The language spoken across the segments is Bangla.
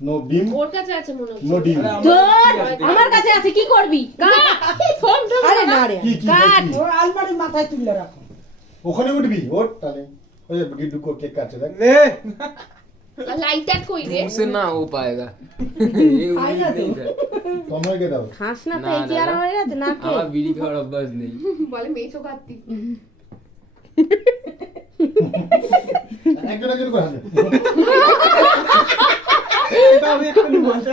নো ডিম ওর কাছে আছে মনে হচ্ছে নো ডিম ধর আমার কাছে আছে কি করবি ফোন ফোন আরে না রে কি কি কাট কি? ওর আলমারির মাথায় তুলে রাখো। ওখানে উঠবি ওর তাহলে ওই যে গিড্ডু কেক কাটছে দেখ লাইটার কই রে उसे ना हो पाएगा ये उम्मीद नहीं था তন্ময়কে দাও হাস না তো না, এই কি না, আর না। হয়ে গেছে না কে আমার বিড়ি খাওয়ার অভ্যাস নেই বলে মেয়েছো কাটতি একজন একজন করে হাতে তবে এক্ষুনি বলতে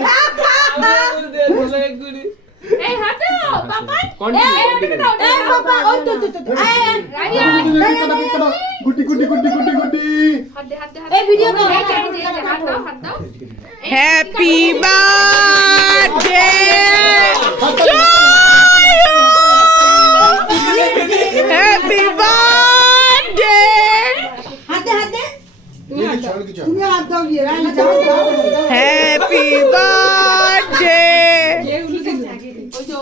এই হাঁটো পাপা কন্টিনিউ এই বাবা ওই তো রাইয়া গুটি গুটি গুটি গুটি গুটি হাত দে হাত দে এই ভিডিও দাও। হাত দাও হাত দাও হ্যাপি বার্থডে হ্যাপি বার্থডে হাতে হাতে তুমি হাত দাও গিয়ে রানী যাও যাও হ্যাপি বার্থডে ওই তো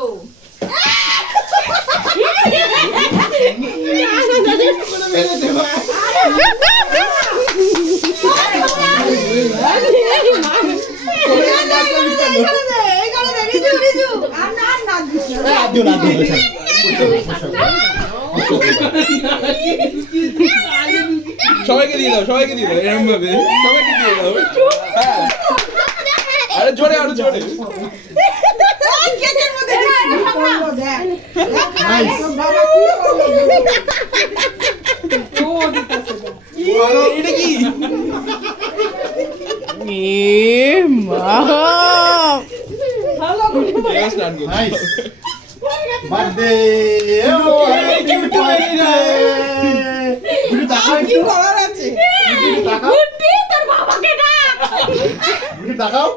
দিও না দিও সবাইকে দিয়ে দাও এরকম ভাবে সবাইকে দিয়ে দাও হ্যাঁ। আরে জোরে আরো জোরে করলো দেখ নাইস তোর বাবা কি করলো এটা কি এবার স্নান করছি। নাইস বার্থডে ও হ্যাপি বার্থডে গুটি তাকাও কি একটু করার আছে গুটি তাকাও গুটি তোর বাবাকে ডাক গুটি তাকাও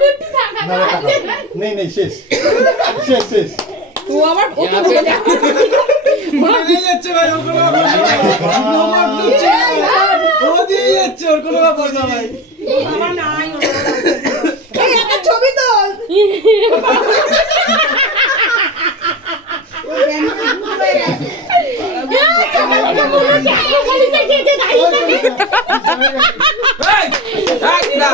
গুটি থাকা না তাকাও নেই নেই শেষ শেষ শেষ ও আবার ও তো মনে নেই যাচ্ছে ভাই ওর কোনো ব্যাপার ও দিয়ে যাচ্ছে ওর কোনো ব্যাপার না ভাই বাবা নাই এই একটা ছবি তোল ওই ব্যানার ঘুরে গেছে এই, এই, না।